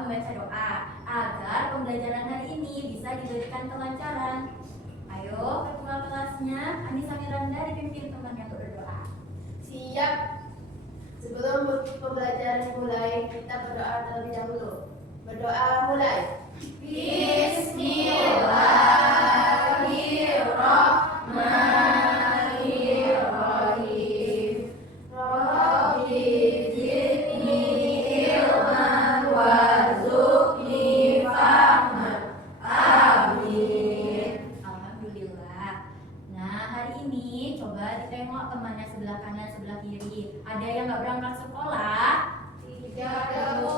membaca doa agar pembelajaran hari ini bisa diberikan kelancaran. Ayo, ketua kelasnya Anissa Miranda dipimpin temannya untuk berdoa. Siap. Sebelum pembelajaran dimulai, kita berdoa terlebih dahulu. Berdoa mulai. Bismillahirrahmanirrahim. Rabbi zidni ilman warzuqni fahman. Amin. Alhamdulillah. Nah, hari ini coba ditengok temannya sebelah kanan, sebelah kiri. Ada yang nggak berangkat sekolah? Tidak ada Bu.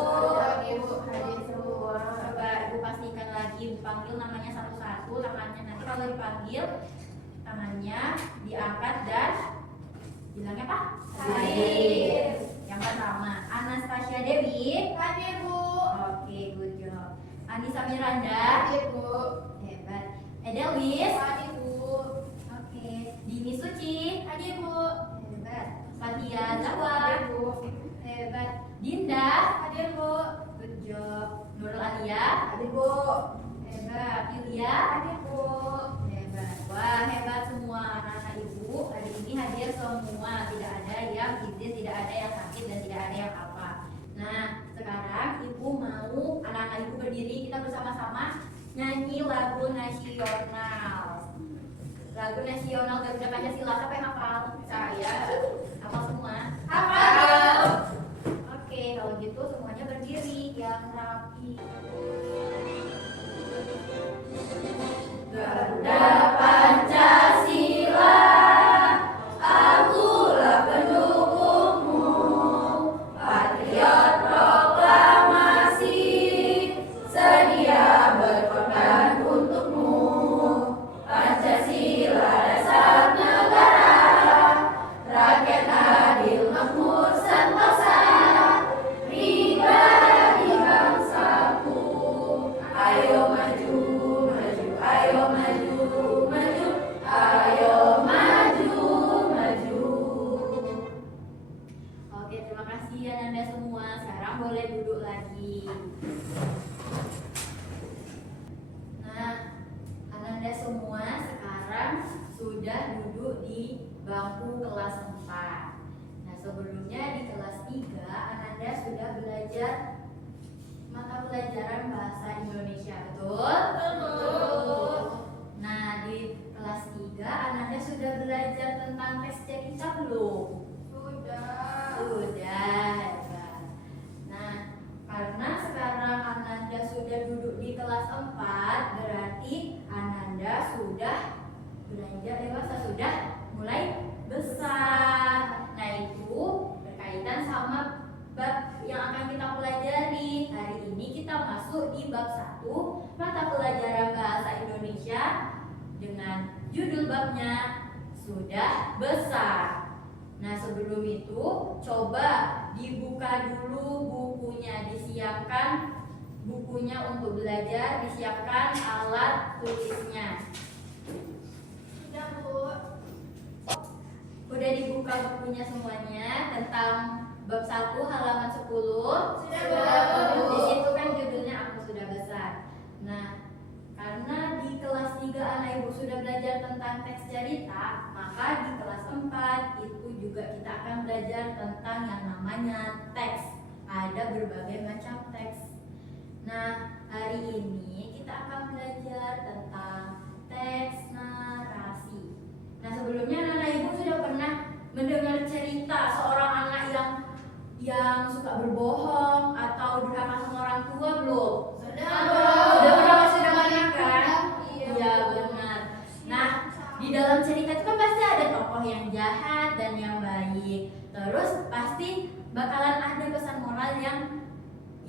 Ibu hadir semua. Coba Ibu pastikan lagi, Ibu panggil namanya satu-satu, tangannya nanti kalau dipanggil tangannya diangkat dan bilangnya apa? Hadir. Yang pertama, Anastasia Dewi. Hadir Bu. Oke, good job. Anissa Miranda. Hadir Bu. Hebat. Edelwis. Hadir Bu. Oke. Dini Suci. Hadir Bu. Hebat. Fatia Jawa. Hadir Bu. Hebat. Dinda. Hadir Bu. Good job. Nurul Alia. Hadir Bu. Hebat. Yulia. Hadir Bu. Hebat. Wah, hebat semua anak-anak Ibu. Hari ini hadir semua. Tidak ada yang izin, tidak ada yang sakit, dan tidak ada yang apa. Nah, sekarang Ibu mau anak-anak Ibu berdiri, kita bersama-sama nyanyi lagu nasional. Lagu nasional Garuda Pancasila. Siapa yang hafal? Saya. Hafal semua? Hafal. Oke, kalau gitu semuanya berdiri yang rapi. Garuda Pancasila, akulah pendukungmu, patriot proklamasi, sedia berkorban untukmu. Pancasila dasar negara, rakyat adil makmur sentosa, pribadi bangsaku. Ayo maju, maju, ayo maju, maju, ayo maju, maju. Oke, terima kasih Ananda semua. Sekarang boleh duduk lagi. Nah, Ananda semua sekarang sudah duduk di bangku kelas 4. Nah, sebelumnya di kelas 3 Ananda sudah belajar mata pelajaran bahasa Indonesia, betul? Betul. Nah, di kelas 3 Ananda sudah belajar tentang teks cerita belum? Sudah. Sudah, hebat. Nah, karena sekarang Ananda sudah duduk di kelas 4, berarti Ananda sudah beranjak dewasa, sudah mulai besar. Nah, itu berkaitan sama bab yang akan kita pelajari. Hari ini kita masuk di bab 1 mata pelajaran bahasa Indonesia dengan judul babnya Sudah Besar. Nah, sebelum itu coba dibuka dulu bukunya, disiapkan bukunya untuk belajar, disiapkan alat tulisnya. Sudah Bu. Udah dibuka bukunya semuanya tentang bab 1 halaman 10. Sudah Bu. Di situ kan judulnya Aku Sudah Besar. Nah, karena di kelas 3 anak ibu sudah belajar tentang teks cerita, maka di kelas 4 itu juga kita akan belajar tentang yang namanya teks. Ada berbagai macam teks. Nah, hari ini kita akan belajar tentang teks narasi. Nah, sebelumnya anak ibu sudah pernah mendengar cerita seorang anak yang suka berbohong atau durhaka sama orang tua belum? Sudah pernah, sudah banyak kan? Iya, benar. Nah, di dalam cerita itu kan pasti ada tokoh yang jahat dan yang baik. Terus pasti bakalan ada pesan moral yang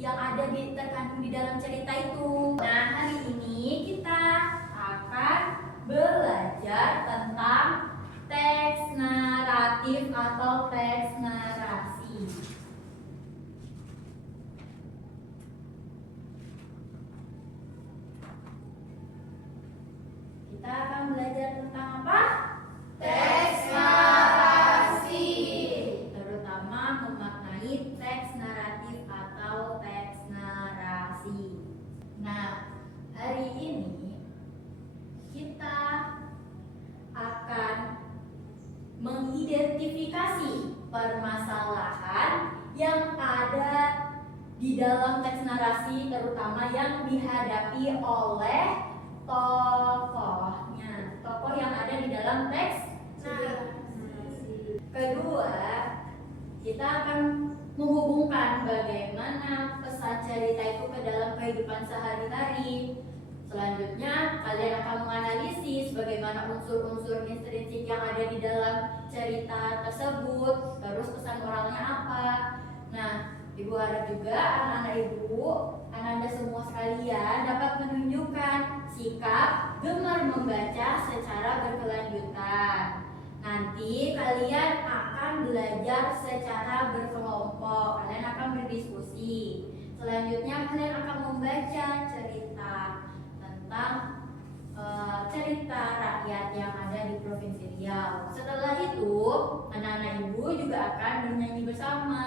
ada terkandung di dalam cerita itu. Nah, hari ini kita akan belajar tentang teks naratif atau teks narasi. Kita akan belajar tentang apa? Teks narasi. Terutama memaknai teks naratif atau teks narasi. mengidentifikasi permasalahan yang ada di dalam teks narasi, terutama yang dihadapi oleh tokohnya, tokoh yang ada di dalam teks narasi. Kedua, kita akan menghubungkan bagaimana pesan cerita itu ke dalam kehidupan sehari-hari. Selanjutnya, kalian akan menganalisis bagaimana unsur-unsur intrinsik yang ada di dalam cerita tersebut, terus pesan moralnya apa. Nah, Ibu harap juga anak-anak Ibu, Anda semua sekalian dapat menunjukkan sikap gemar membaca secara berkelanjutan. Nanti kalian akan belajar secara berkelompok, kalian akan berdiskusi. Selanjutnya kalian akan membaca cerita tentang cerita rakyat yang ada di Provinsi Riau. Setelah itu, anak-anak Ibu juga akan bernyanyi bersama.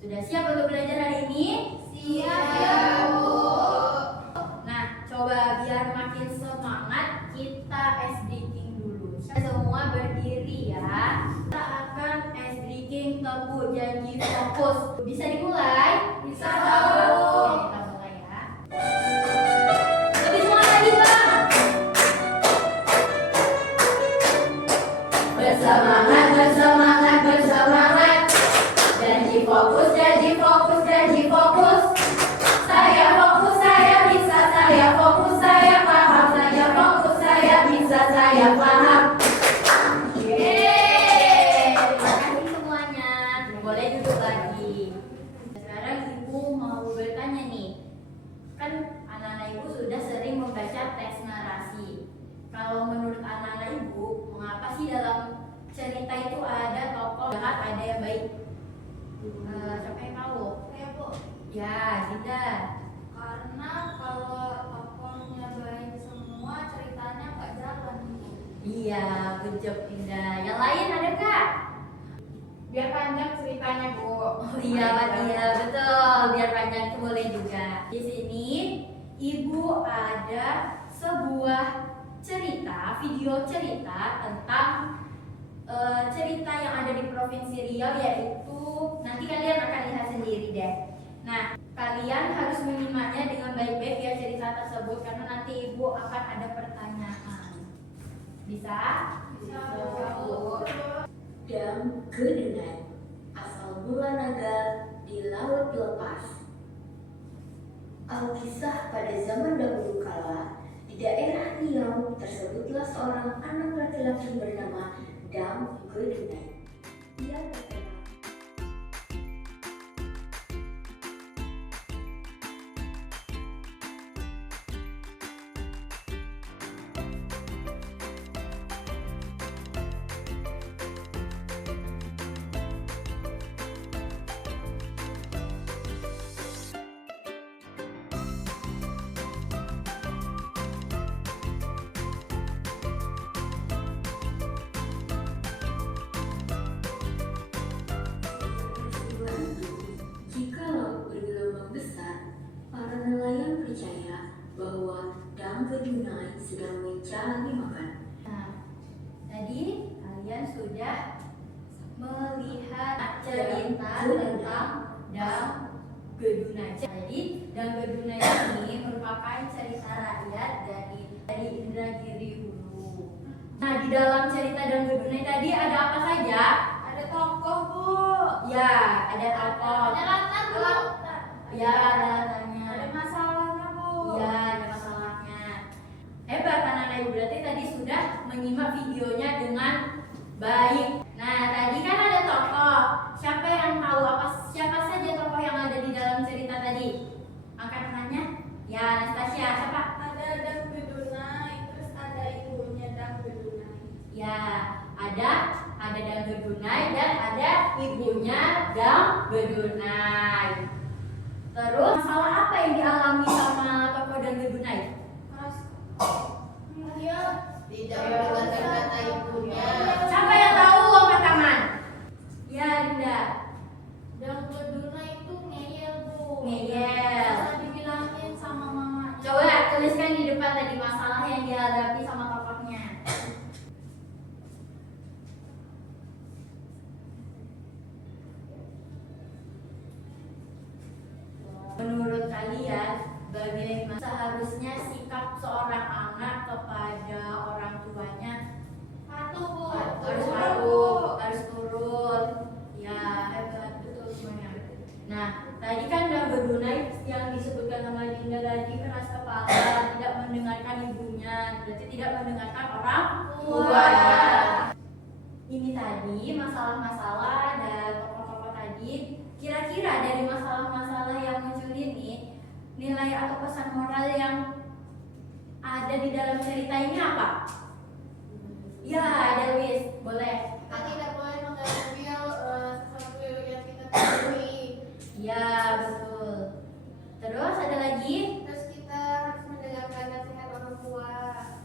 Sudah siap untuk belajar hari ini? Siap, Bu. Nah, coba biar makin semangat, kita S breaking dulu. Semua berdiri ya. Kita akan S breaking, teguh, janji, fokus. Bisa dimulai? Bisa, Bu. Oke, kita mulai ya. Lebih semangat lagi, Bang. Bersemangat, bersemangat, bersemangat. Janji fokus, janji fokus, janji fokus. Saya fokus, saya bisa, saya fokus, saya paham, saya fokus, saya bisa, saya paham. Yeay, terima kasih semuanya. Boleh duduk lagi. Sekarang Ibu mau bertanya nih. Kan anak-anak Ibu sudah sering membaca teks narasi. Kalau menurut anak-anak Ibu, mengapa sih dalam cerita itu ada tokoh jahat, ada yang baik? Siapa yang tahu? Saya, Bu. Ya, Dinda. Karena kalau tokohnya baik semua, ceritanya nggak jalan. Iya, good job Dinda. Yang lain ada Kak? Biar panjang ceritanya, Bu. Oh iya, iya betul. Biar panjang itu boleh juga. Di sini Ibu ada sebuah cerita, video cerita tentang cerita yang ada di Provinsi Riau, yaitu nanti kalian akan lihat sendiri deh. Nah, kalian harus menyimaknya dengan baik-baik ya cerita tersebut, karena nanti Ibu akan ada pertanyaan. Bisa? Bisa, Bu. Dam Gedunai, asal mula naga di laut lepas. Alkisah pada zaman dahulu kala, di daerah Riau tersebutlah seorang anak laki-laki bernama Dam Gedunai. Ia terkenal jika laut bergelombang besar, para nelayan percaya bahwa Dam Gedunai sedang mencari makan. Nah, tadi kalian sudah melihat cerita tentang Dam Gedunai. Jadi Dam Gedunai ini merupakan cerita rakyat dari Indragiri Hulu. Nah, di dalam cerita Dam Gedunai tadi ada apa saja? Ada tokoh, Bu. Ya, ada tokoh. Ada latar, Bu. Ya, ada latarnya. Ada masalahnya, Bu. Ya, ada masalahnya. Hebat anak-anak Ibu, berarti tadi sudah menyimak videonya dengan baik. Nah, tadi kan ada tokoh. Siapa yang tahu siapa saja tokoh yang ada di dalam cerita tadi? Angkat tangannya. Ya, Anastasia, siapa? Ada Dam Gedunai, terus ada ibunya Dam Gedunai. Ya, ada Dam Gedunai dan ada ibunya Dam Gedunai. Terus masalah apa yang dialami sama tokoh Dam Gedunai? Mas, dia Tidak mendengarkan kata ibunya. Siapa yang tahu? Angkat tangan. Ya, Dinda. Dam Gedunai itu ngeyel, Bu. Ngeyel. Bisa dibilangin sama mamanya. Coba tuliskan di depan tadi masalah yang dihadapi sama tokohnya. pesan moral yang ada di dalam cerita ini apa? Ya, Darwis, boleh. Kita tidak boleh mengambil sesuatu yang kita ketahui. Ya, betul. Terus ada lagi? Terus kita harus mendengarkan nasihat orang tua.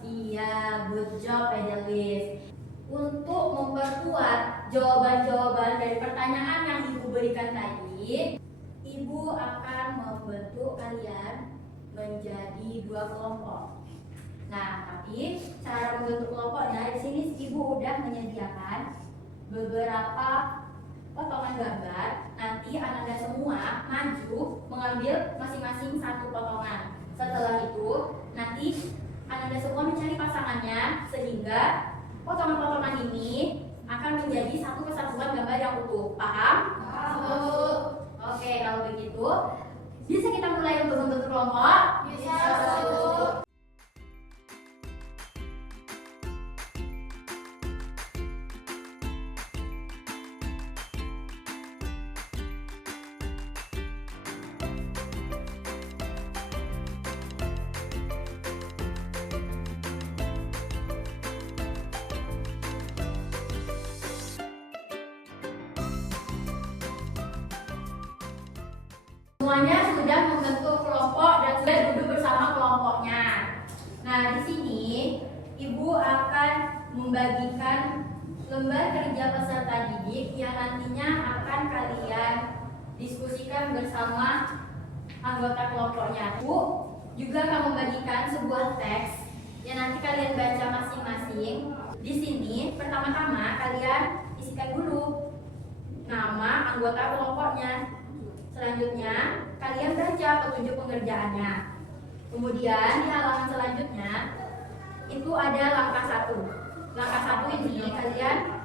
Iya, good job Edelis. Untuk memperkuat jawaban-jawaban dari pertanyaan yang Ibu berikan tadi, Ibu akan membentuk kalian menjadi 2 kelompok. Nah, tapi cara membentuk kelompoknya di sini Ibu udah menyediakan beberapa potongan gambar. Nanti Ananda semua maju mengambil masing-masing 1 potongan. Setelah itu, nanti Ananda semua mencari pasangannya sehingga potongan-potongan ini akan menjadi satu kesatuan gambar yang utuh. Paham? Paham. Oke, kalau begitu bisa kita mulai untuk membentuk kelompok? Bisa, Bu. Semuanya sudah membentuk kelompok dan sudah duduk bersama kelompoknya. Nah, di sini Ibu akan membagikan lembar kerja peserta didik yang nantinya akan kalian diskusikan bersama anggota kelompoknya. Ibu juga akan membagikan sebuah teks yang nanti kalian baca masing-masing. Di sini pertama-tama kalian isikan dulu nama anggota kelompoknya. Selanjutnya, kalian baca petunjuk pengerjaannya. Kemudian di halaman selanjutnya, itu ada langkah 1. Langkah 1 ini kalian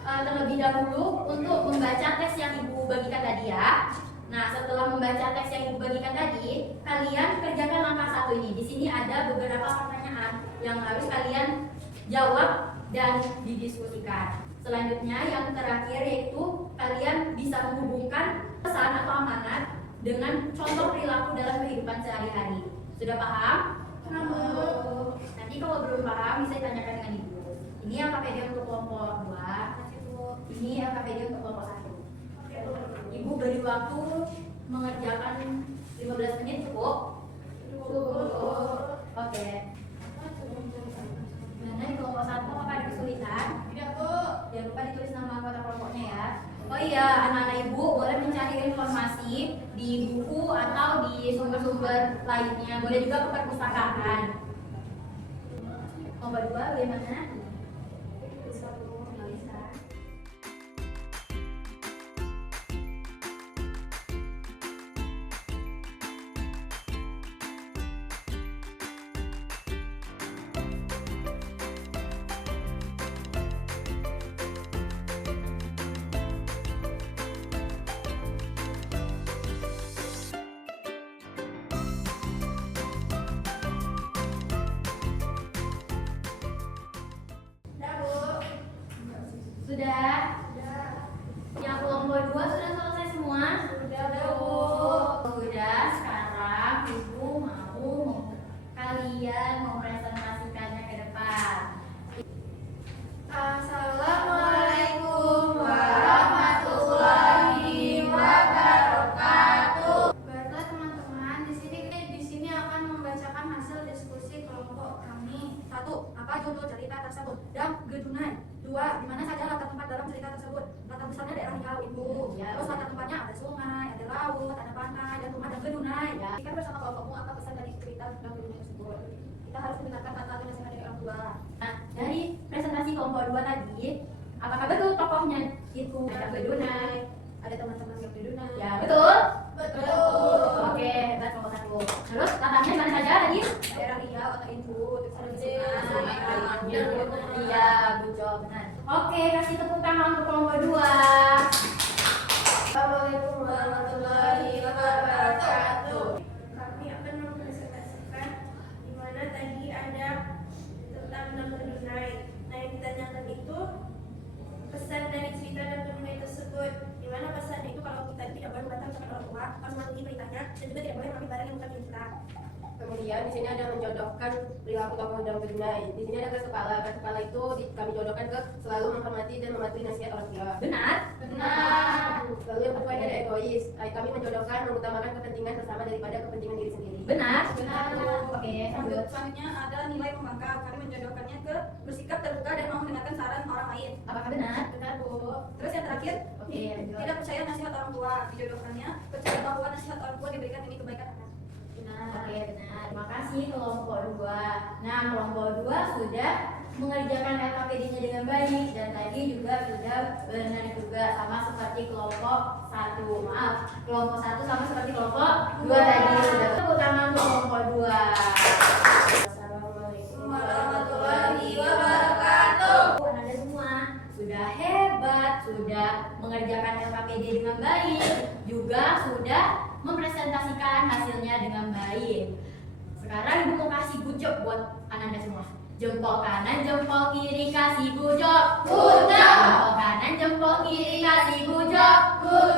terlebih dahulu untuk membaca teks yang Ibu bagikan tadi ya. Nah, setelah membaca teks yang Ibu bagikan tadi, kalian kerjakan langkah 1 ini. Di sini ada beberapa pertanyaan yang harus kalian jawab dan didiskusikan. Selanjutnya, yang terakhir yaitu kalian bisa menghubungkan pesan atau amanat dengan contoh perilaku dalam kehidupan sehari-hari. Sudah paham? Paham. Nanti kalau belum paham bisa ditanyakan dengan Ibu. Ini LKPD untuk kelompok 2. Ini LKPD untuk kelompok 1. Ibu beri waktu mengerjakan 15 menit cukup? Oke. Mana di kelompok 1 apakah ada kesulitan? Tidak, Bu. Jangan lupa ditulis nama anggota kelompoknya ya. Oh iya, anak-anak Ibu boleh mencari informasi di buku atau di sumber-sumber lainnya. Boleh juga ke perpustakaan. Kelompok 2 bagaimana? Bisa. Sudah? Yang kelompok 2 sudah selesai semua? Sudah, Bu. Sudah, sekarang Ibu mau kalian mempresentasikannya ke depan. Assalamualaikum warahmatullahi wabarakatuh. Baiklah teman-teman, di sini akan membacakan hasil diskusi kelompok kami. 1. Apa judul cerita tersebut? Dan gedunai. 2. Di mana saja latar tempat dalam cerita tersebut? Latar besarnya daerah Riau, Ibu. Ya. Terus latar tempatnya ada sungai, ada laut, ada pantai, dan rumah dan gedunai. Ya. Kita bersama kelompokmu apa pesan dari cerita dan gedunai tersebut? Kita harus mendengarkan kata dan nasihat dari orang tua. Nah, dari presentasi kelompok 2 tadi, apakah betul tokohnya itu ada gedunai? Ada teman-teman yang gedunai. Ya, betul? Betul. Oke, hebat kelompok 1. Terus latarnya di mana saja tadi? Daerah Riau atau Ibu, terus ada di Sungai, sungai. Iya, good job. Benar. Oke, kasih tepuk tangan untuk kelompok 2. Assalamualaikum warahmatullahi wabarakatuh. Kami akan mempresentasikan di mana tadi ada tentang dan gedunai. Nah, yang ditanyakan itu pesan dari cerita dan gedunai tersebut. Di mana pesan itu kalau kita tidak boleh membatalkan orang tua, harus mematuhi perintahnya. dan juga tidak boleh mengambil barang yang bukan milik kita. Kemudian di sini ada menjodohkan perilaku tokoh dalam kedunai. Di sini ada keras kepala. Keras kepala itu kami jodohkan ke selalu menghormati dan mematuhi nasihat orang tua. Benar? Lalu yang kedua ini ada egois. Kami menjodohkan mengutamakan kepentingan bersama daripada kepentingan diri sendiri. Benar? Oke, lanjut. Selanjutnya ada nilai membangkang. Kami menjodohkannya ke bersikap terbuka dan mau mendengarkan saran orang lain. Apakah benar? Benar, Bu. Terus yang terakhir, Oke, lanjut. tidak percaya nasihat orang tua. Dijodohkannya percaya bahwa nasihat orang tua diberikan demi kebaikan anak. Oke, benar. Terima kasih kelompok 2. Nah, kelompok 2 sudah mengerjakan LKPD-nya dengan baik dan tadi juga sudah benar juga sama seperti kelompok 1. Maaf, kelompok 1 sama seperti kelompok 2 tadi. Sudah tepuk tangan untuk kelompok 2. Assalamualaikum warahmatullahi wabarakatuh. Anda semua sudah hebat, sudah mengerjakan LKPD dengan baik, juga sudah mempresentasikan hasilnya dengan baik. Sekarang Ibu mau kasih gucok buat Anda semua. Jempol kanan, jempol kiri, kasih gucok. Jempol kanan, jempol kiri, kasih gucok.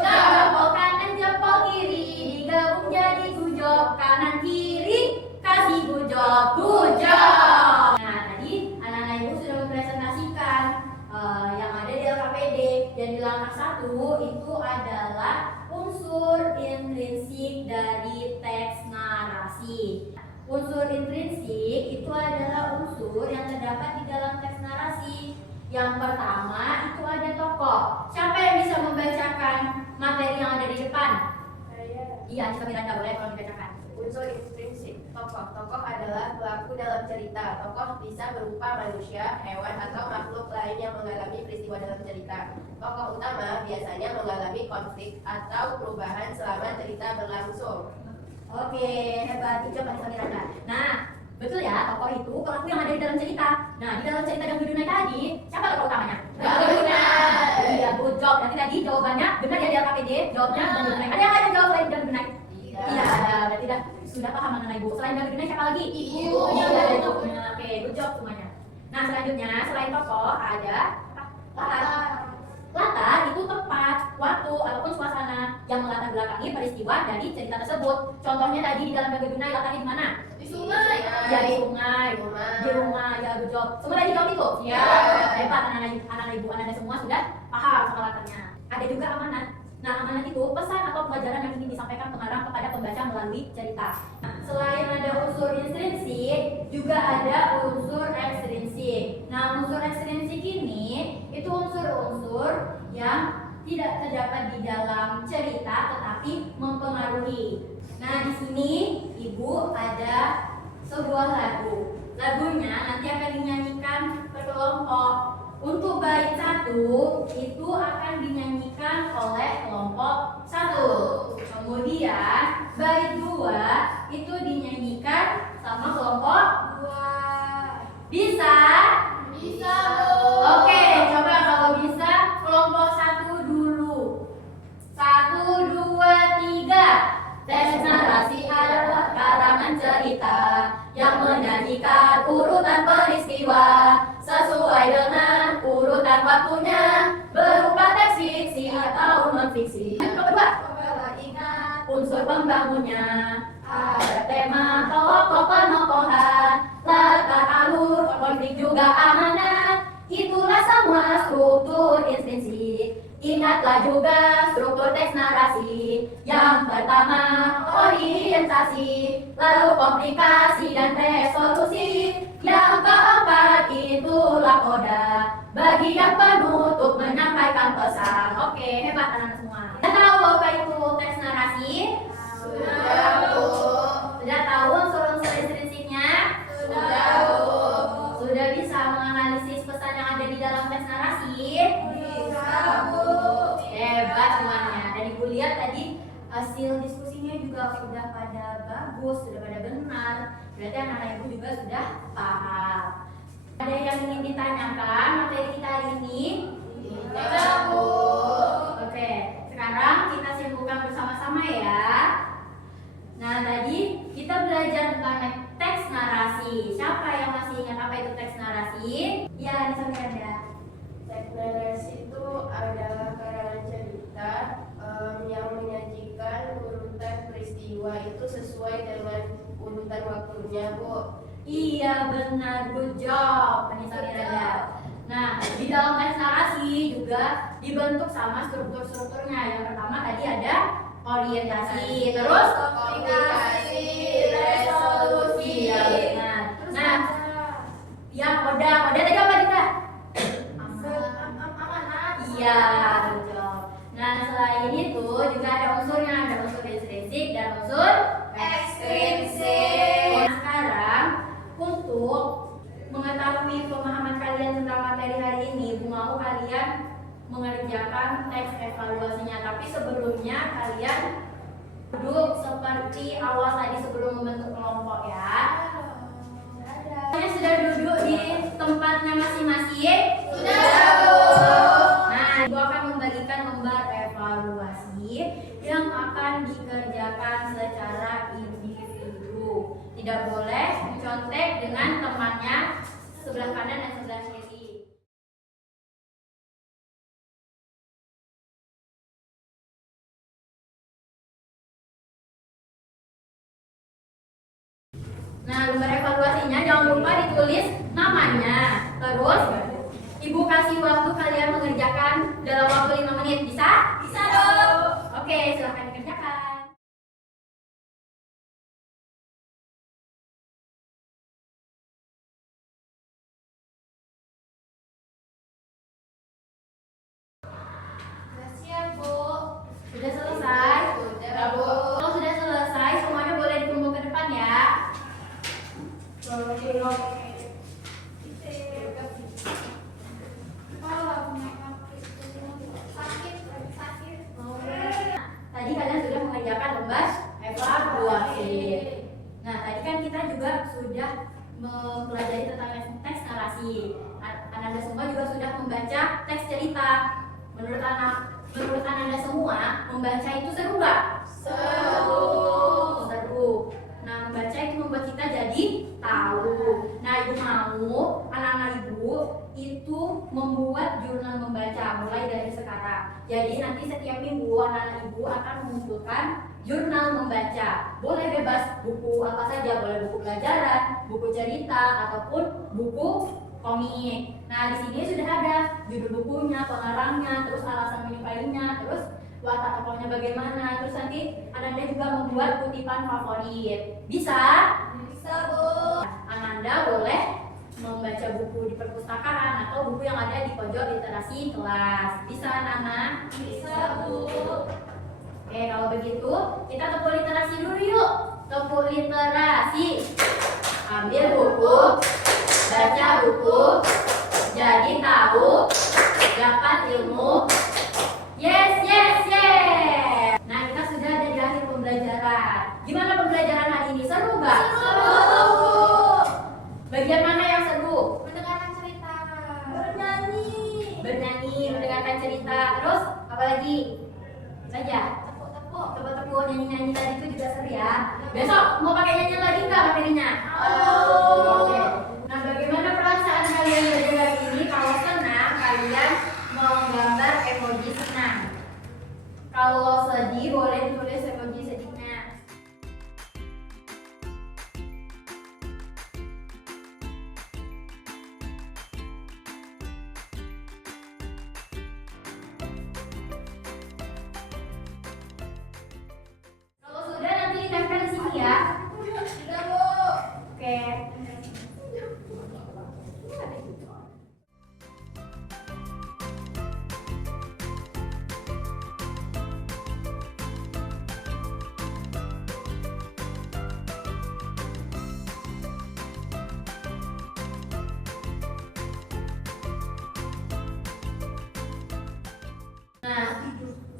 Jempol kanan, jempol kiri, digabung jadi gucok. Kanan kiri, kasih gucok. Nah, tadi anak-anak Ibu sudah mempresentasikan yang ada di LKPD. Dan di langkah 1 itu adalah unsur intrinsik dari teks narasi. Unsur intrinsik itu adalah unsur yang terdapat di dalam teks narasi. Yang pertama itu ada tokoh. Siapa yang bisa membacakan materi yang ada di depan? Iya, Cika Miranda, boleh kalau dibacakan. Unsur intrinsik. Tokoh adalah pelaku dalam cerita. Tokoh bisa berupa manusia, hewan, atau makhluk lain yang mengalami peristiwa dalam cerita. Tokoh utama biasanya mengalami konflik atau perubahan selama cerita berlangsung. Oke, hebat, Cika Miranda. Nah, betul ya, tokoh itu pelaku yang ada di dalam cerita. Nah, di dalam cerita Ganggu Dunai tadi, siapa tokoh utamanya? Ganggu Dunai. Iya, good job. Nanti tadi jawabannya benar ya di LKPD, jawabnya Ganggu Dunai. Ada yang lain yang jawab selain Ganggu Dunai? Iya, ada. Berarti sudah paham mengenai Ibu. Selain Ganggu Dunai siapa lagi? Ibu. Iya, itu. Oke, good job semuanya. Nah, selanjutnya selain tokoh ada latar. Latar itu tempat, waktu, ataupun suasana yang melatar belakangi peristiwa dari cerita tersebut. Contohnya tadi di dalam Ganggu Dunai latarnya di mana? Di sungai. Ya, di sungai. Di rumah, ya, good job. Semua tadi jawab itu? Ya. Hebat, anak-anak ibu, anak-anak semua sudah paham sama latarnya. Ada juga amanat. Nah, amanat itu pesan atau pelajaran yang ingin disampaikan pengarang kepada pembaca melalui cerita. Nah, selain ada unsur intrinsik, juga ada unsur ekstrinsik. Nah, unsur ekstrinsik ini itu unsur-unsur yang tidak terdapat di dalam cerita tetapi mempengaruhi. Nah, di sini Ibu ada sebuah lagu. Lagunya nanti akan dinyanyikan per kelompok. Untuk bait 1 itu akan dinyanyikan oleh kelompok 1. Kemudian bait 2 itu dinyanyikan sama kelompok 2. Bisa? Bisa, Bu. Oke, coba kalau bisa kelompok 1 dulu. 1, 2, 3. Teks narasi adalah karangan cerita yang menyajikan urutan peristiwa sesuai dengan urutan waktunya, berupa teks fiksi atau non-fiksi. Kedua, ingat unsur pembangunnya, ada tema, tokoh, penokohan, latar alur, konflik juga amanat. Itulah semua struktur intrinsik. Ingatlah juga struktur teks narasi. Yang pertama orientasi, lalu komplikasi dan resolusi. Yang keempat itulah koda, bagian penutup menyampaikan pesan. Oke, hebat anak-anak semua. Sudah tahu apa itu teks narasi? Sudah, Bu. Sudah tahu unsur-unsur intrinsiknya? Sudah, Bu. Sudah bisa menganalisis pesan yang ada di dalam teks narasi? Bisa, Bu. Hebat semuanya. Dan Ibu lihat tadi hasil diskusinya juga sudah pada bagus, sudah pada benar. Berarti anak-anak Ibu juga sudah paham. Ada yang ingin ditanyakan materi kita hari ini? Tidak, Bu. Oke, sekarang kita simpulkan bersama-sama ya. Nah, tadi kita belajar tentang teks narasi. Siapa yang masih ingat apa itu teks narasi? Ya, disampaikan ya. Teks narasi itu adalah karangan cerita yang menyajikan urutan peristiwa mengatur waktunya, Bu. Iya benar, good job Anissa Miranda. Nah, di dalam teks narasi juga dibentuk sama struktur-strukturnya. Yang pertama tadi ada orientasi, terus Komunikasi, resolusi. iya benar. Nah, yang koda tadi apa kita? Amanat. Iya, good job. Nah, selain itu juga ada unsurnya, ada unsur intrinsik dan unsur Ekstrinsik. Nah, sekarang untuk mengetahui pemahaman kalian tentang materi hari ini, Bu mau kalian mengerjakan teks evaluasinya. Tapi sebelumnya kalian duduk seperti awal tadi sebelum membentuk kelompok ya. Kalian sudah duduk di tempatnya masing-masing? Sudah, Bu. Nah, Ibu akan membagikan lembar evaluasi yang akan dikerjakan secara individu. Tidak boleh mencontek dengan temannya sebelah kanan dan sebelah kiri. Nah, lembar evaluasinya jangan lupa ditulis namanya. Terus Ibu kasih waktu kalian mengerjakan dalam waktu 5 menit. Bisa? Bisa, dong. Oke, silahkan dikerjakan. Sudah siap, Bu. Sudah selesai? Sudah, Bu. Kalau sudah selesai, semuanya boleh dikumpul ke depan ya. Tadi kalian sudah mengerjakan lembar evaluasi. Nah, tadi kan kita juga sudah mempelajari tentang teks narasi. Ananda semua juga sudah membaca teks cerita. Menurut Ananda semua, membaca itu seru nggak? Seru. Nah, membaca itu membuat kita jadi tahu. Nah, Ibu mau anak-anak Ibu itu membuat jurnal membaca mulai dari sekarang. Jadi nanti setiap minggu anak-anak Ibu akan mengumpulkan jurnal membaca. Boleh bebas buku apa saja, boleh buku pelajaran, buku cerita ataupun buku komik. Nah, di sini sudah ada judul bukunya, pengarangnya, terus alasan menyukainya, terus watak tokohnya bagaimana. Terus nanti Ananda juga membuat kutipan favorit. Bisa? Bisa, Bu. Ananda boleh membaca buku di perpustakaan atau buku yang ada di pojok literasi kelas. Bisa, anak-anak? Bisa, Bu. Oke, kalau begitu kita tepuk literasi dulu yuk. Tepuk literasi. Ambil buku, baca buku, jadi tahu, dapat ilmu. Yes, yes, yes. Nah, kita sudah ada di akhir pembelajaran. Gimana pembelajaran hari ini? Seru nggak? Seru, Bu. Bagian mana yang seru? Mendengarkan cerita. Bernyanyi, mendengarkan cerita. Terus apa lagi? Saja. Tepuk-tepuk. Tepuk-tepuk, nyanyi-nyanyi tadi itu juga seru ya. Besok mau pakai nyanyian lagi nggak materinya? Oke. Nah, bagaimana perasaan kalian belajar hari ini? Kalau senang, kalian mau gambar emoji senang. Kalau sedih, boleh ditulis emoji sedihnya. Kalau sudah, nanti ditempel di sini ya. Sudah, Bu. Oke. Nah,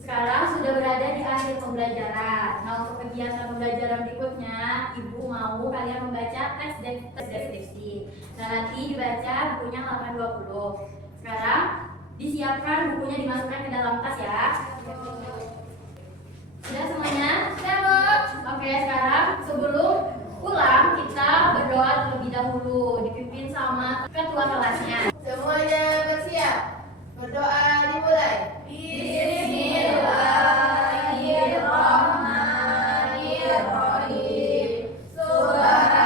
sekarang sudah berada di akhir pembelajaran. Nah, untuk kegiatan pembelajaran berikutnya, Ibu mau kalian membaca teks deskripsi. Nah, nanti dibaca bukunya halaman 20. Sekarang disiapkan bukunya, dimasukkan ke dalam tas ya. Sudah semuanya? Sudah, Bu. Oke, sekarang sebelum pulang kita berdoa terlebih dahulu, dipimpin sama ketua kelasnya. Semuanya bersiap. Berdoa dimulai. Bismillahirrahmanirrahim. Subhanallah.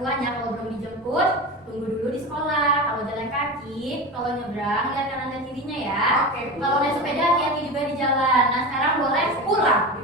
tuanya. Kalau belum dijemput, tunggu dulu di sekolah. Kalau jalan kaki, kalau nyebrang lihat kanan dan kirinya ya. Oke, Bu. Kalau naik sepeda hati-hati juga di jalan. Nah sekarang boleh pulang.